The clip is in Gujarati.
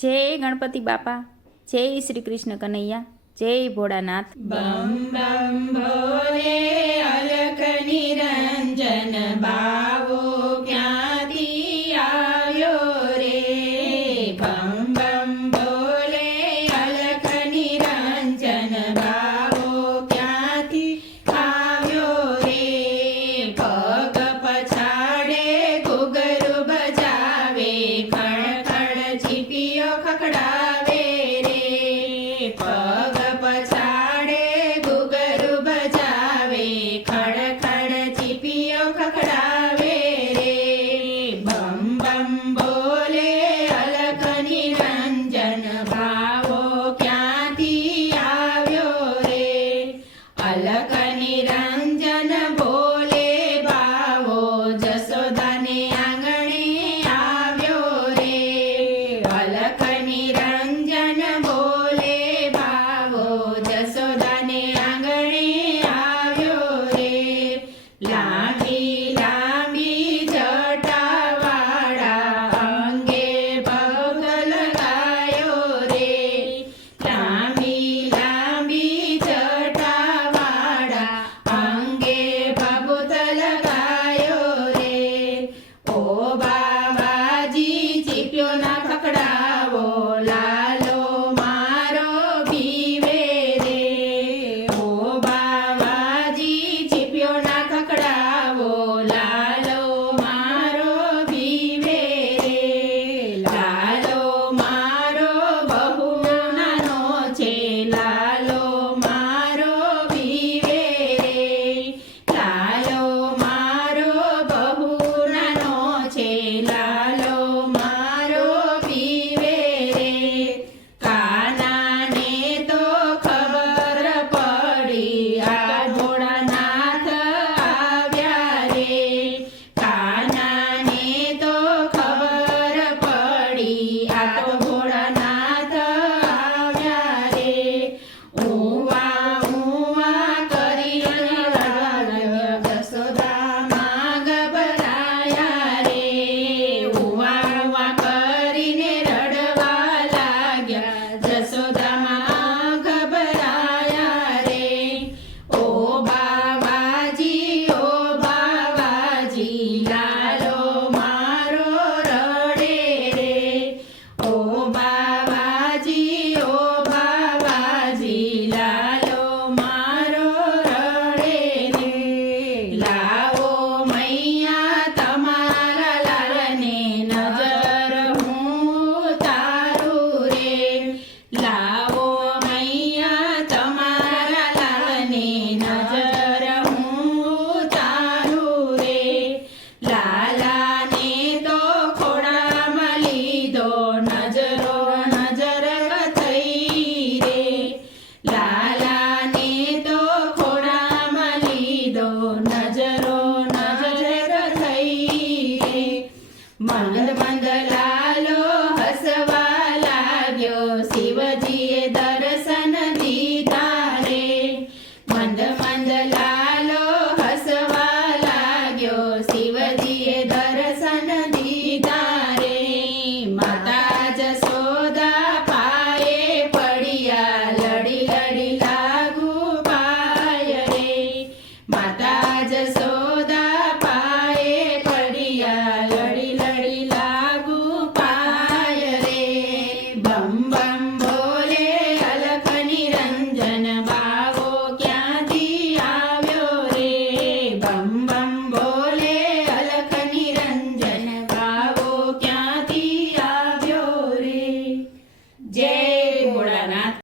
Jay Ganpati Bapa Jay Shri Krishna Kanaiya Jay Bholanath. Bam paper. Ohio. no